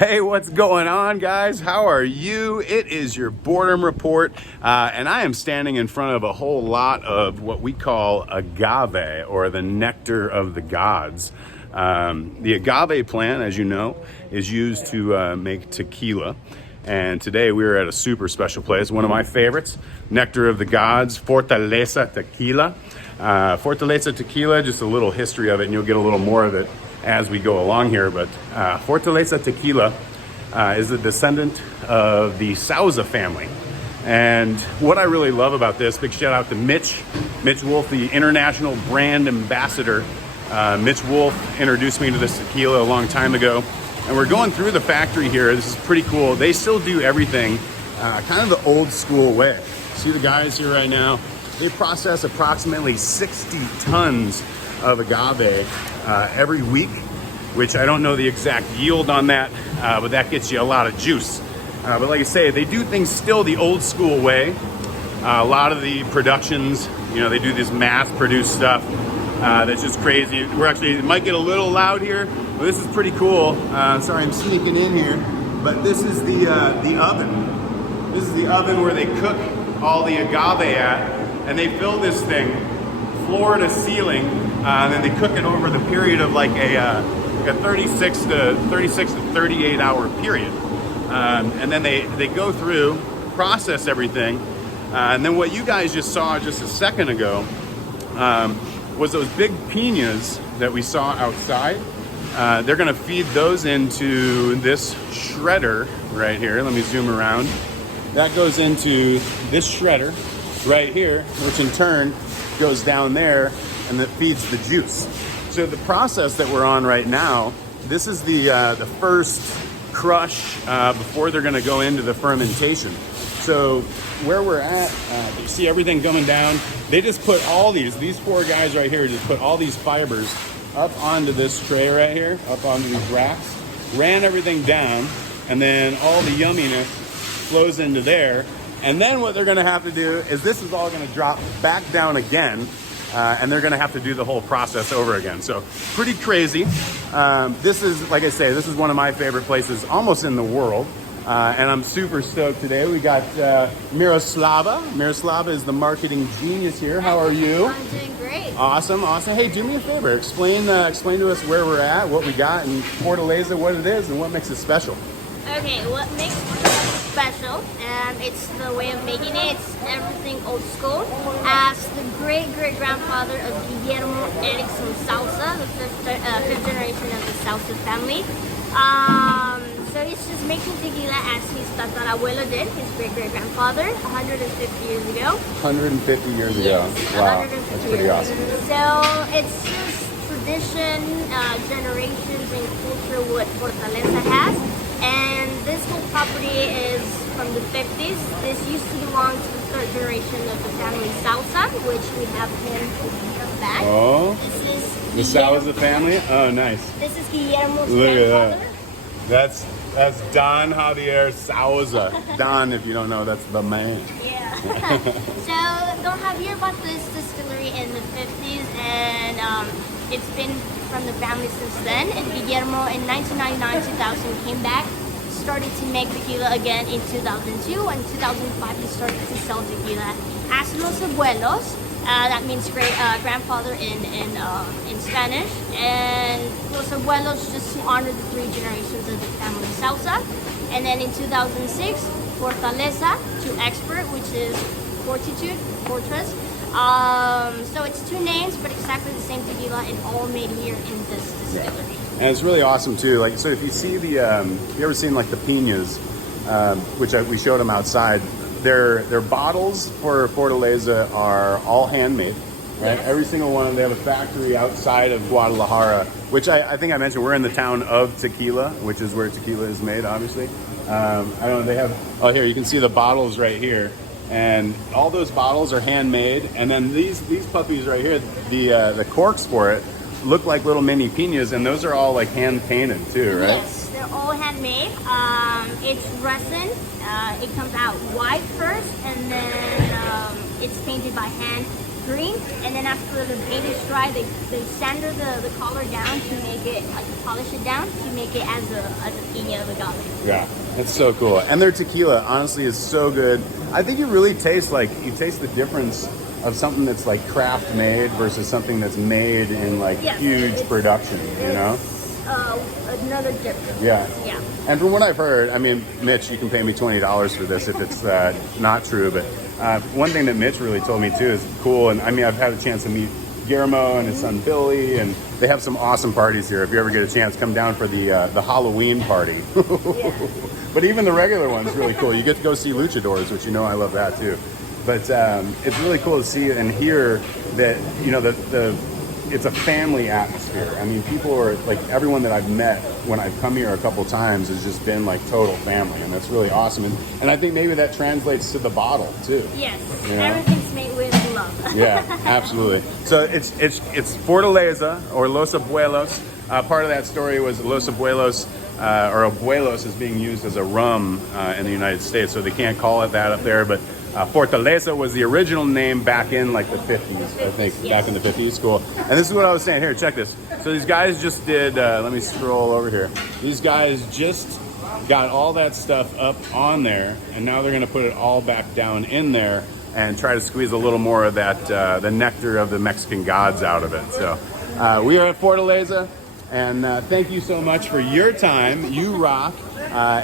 Hey, what's going on, guys? How are you? It is your boredom report, and I am standing in front of a whole lot of what we call agave, or the nectar of the gods. The agave plant, as you know, is used to make tequila. And today we are at a super special place, one of my favorites, Nectar of the Gods, Fortaleza Tequila. Fortaleza Tequila, just a little history of it, and you'll get a little more of it as we go along here, but Fortaleza Tequila is a descendant of the Sauza family. And what I really love about this, big shout out to Mitch Wolf, the international brand ambassador. Mitch Wolf introduced me to this tequila a long time ago. And we're going through the factory here. This is pretty cool. They still do everything kind of the old school way. See the guys here right now? They process approximately 60 tons of agave every week, which I don't know the exact yield on that, but that gets you a lot of juice. But like I say, they do things still the old school way. A lot of the productions, you know, they do this mass-produced stuff that's just crazy. It might get a little loud here, but this is pretty cool. Sorry, I'm sneaking in here, but this is the oven. This is the oven where they cook all the agave at, and they fill this thing floor to ceiling, and then they cook it over the period of like a 36 to 38 hour period. And then they go through, process everything. And then what you guys just saw just a second ago was those big piñas that we saw outside. They're gonna feed those into this shredder right here. Let me zoom around. That goes into this shredder right here, which in turn goes down there and that feeds the juice. So the process that we're on right now, this is the first crush before they're gonna go into the fermentation. So where we're at, you see everything coming down. They just put all these four guys right here, just put all these fibers up onto this tray right here, up onto these racks, ran everything down, and then all the yumminess flows into there. And then what they're gonna have to do is this is all gonna drop back down again, and they're gonna have to do the whole process over again. So pretty crazy. This is, like I say, this is one of my favorite places almost in the world. And I'm super stoked today. We got Miroslava. Miroslava is the marketing genius here. How are you? I'm doing great. Awesome. Hey, do me a favor. Explain to us where we're at, what we got, and Fortaleza, what it is, and what makes it special. Okay, what makes it special, it's the way of making it. It's everything old school. As the great-great-grandfather of Guillermo Erickson Sauza, the fifth generation of the Sauza family. So it's just making tequila as his tatarabuelo did, his great-great-grandfather, 150 years ago. 150 years ago. Yes, Wow, 150 that's pretty years. awesome. So it's just tradition, generations, and culture what Fortaleza has. And this whole property is from the 50s. This used to belong to the third generation of the family Sauza, which we have him back. Oh, this is the Sauza family? Oh, nice. This is Guillermo's Look at grandfather. that. That's Don Javier Sauza. Don, if you don't know, that's the man. Yeah. So Don Javier bought this distillery in the 50s, and it's been from the family since then. And Guillermo in 1999-2000 came back, started to make tequila again in 2002, and 2005 he started to sell tequila as los abuelos. That means grandfather in Spanish, and los abuelos just to honor the three generations of the family Sauza. And then in 2006, Fortaleza to expert, which is fortitude, fortress. So it's two names, but exactly the same tequila, and all made here in this distillery. And it's really awesome too. Like, so if you see the, you ever seen like the piñas, which we showed them outside. Their bottles for Fortaleza are all handmade, right? Yes. Every single one of them. They have a factory outside of Guadalajara, which I think I mentioned. We're in the town of Tequila, which is where tequila is made, obviously. I don't know. They have. Oh, here you can see the bottles right here, and all those bottles are handmade. And then these puppies right here, the corks for it look like little mini piñas, and those are all like hand painted too, right? Yes, they're all handmade. It's resin. It comes out white first, and then it's painted by hand green, and then after the paint is dry, they sander the color down to make it, like polish it down to make it as a piña of agave. Yeah, that's so cool. And their tequila, honestly, is so good. I think you really taste the difference of something that's like craft made versus something that's made in like huge production, you know? Another difference. Yeah. Yeah. And from what I've heard, I mean, Mitch, you can pay me $20 for this if it's not true, but one thing that Mitch really told me too is cool, and I mean, I've had a chance to meet Guillermo and his son Billy, and they have some awesome parties here. If you ever get a chance, come down for the Halloween party. Yeah. But even the regular one's really cool. You get to go see luchadors, which you know I love that too. But it's really cool to see and hear that, you know, it's a family atmosphere. I mean, people are like, everyone that I've met when I've come here a couple times has just been like total family, and that's really awesome. And I think maybe that translates to the bottle too. Yes, you know? Everything's made with love. Yeah, absolutely. So it's Fortaleza or Los Abuelos. Part of that story was Los Abuelos or Abuelos is being used as a rum in the United States, so they can't call it that up there, but Fortaleza was the original name back in like the 50s, I think, back in the 50s. Cool. And this is what I was saying. Here, check this. So these guys just did, let me scroll over here. These guys just got all that stuff up on there, and now they're going to put it all back down in there and try to squeeze a little more of that, the nectar of the Mexican gods out of it. So we are at Fortaleza, and thank you so much for your time. You rock.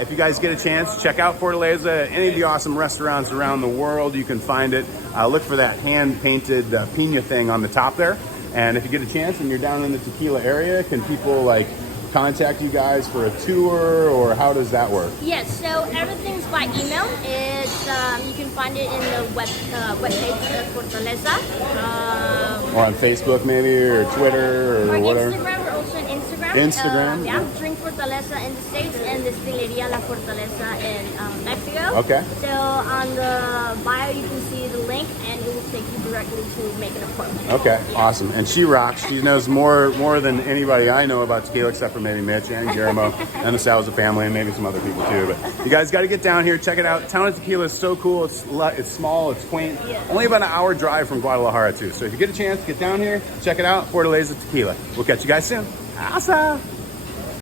If you guys get a chance, check out Fortaleza. Any of the awesome restaurants around the world, you can find it. Look for that hand-painted piña thing on the top there. And if you get a chance and you're down in the tequila area, can people like contact you guys for a tour, or how does that work? Yes, so everything's by email. It's you can find it in the webpage of Fortaleza. Or on Facebook maybe, or Twitter, or whatever. Instagram, we're also on Instagram. Instagram? Yeah, Drink Fortaleza in the States and Destilería La Fortaleza in Mexico. Okay. So on the bio you can see the link, and it will take you directly to make an appointment. Okay, awesome. And she rocks. She knows more than anybody I know about tequila, except for maybe Mitch and Guillermo and the Sauza family, and maybe some other people too. But you guys got to get down here, check it out. Town of Tequila is so cool. It's small, it's quaint. Only about an hour drive from Guadalajara too. So if you get a chance, get down here, check it out. Fortaleza Tequila. We'll catch you guys soon. Awesome.